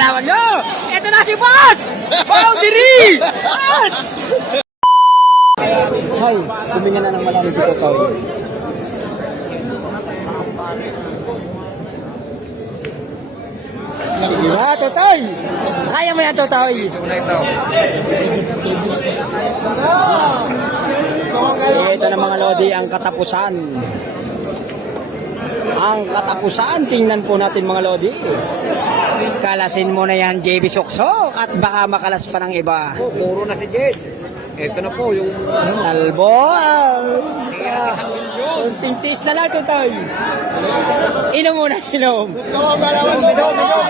Tawan nyo! Ito na si Boss! Boundary! Boss! Hay, tumingan na ng malalim si Totoy. Sige na, Totoy! Kaya mo yan, Totoy! Ito na mga Lodi, ang katapusan. Ang katapusan, tingnan po natin mga Lodi. Kalasin mo na yan, JB Soksok, at baka makalas pa ng iba. Puro na si Jed. Ito na po yung Albo! isang milyon. Kunting tis na lang, Totoy. Inom muna, inom.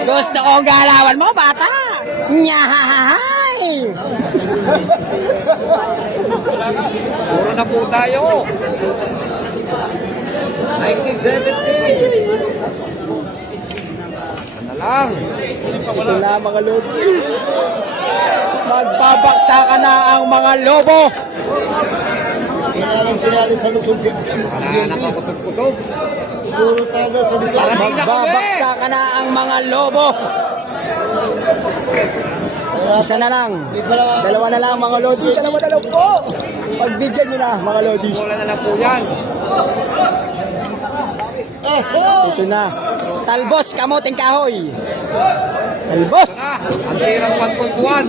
Gusto ko ang galawan mo, bata. Nyahahay! Puro na po tayo. 1970. Ano lang. Ito na mga lobo. Magbabaksakan na ang mga lobo. Wala na kakutog-kutog. Magbabaksakan na ang mga lobo. Isa na lang. Dalawa na lang mga lodi. Dalawa na lang po. Pagbigyan nyo na mga lodi. Wala na lang po yan. Ito na. Talbos, kamuting kahoy. Talbos. Ang tirang 1.1.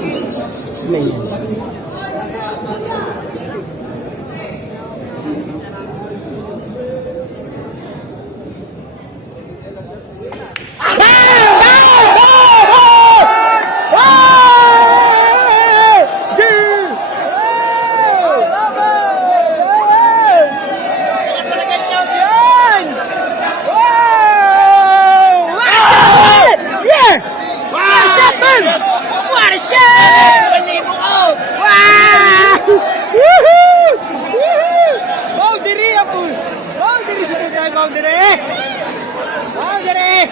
What a shot! Malibo ko! Wow! Woohoo! Woohoo! Boundary ako! Boundary sa tayo, boundary! Boundary!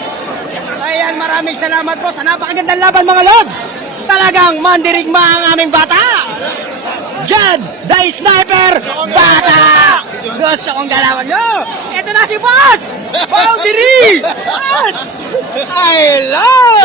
Ayan, maraming salamat po sa napakagandang laban mga Lods! Talagang mandirigma ang aming bata! Jad, the sniper, bata! Gusto kong galawan nyo! Ito na si Boss! Boundary! Boss! I love!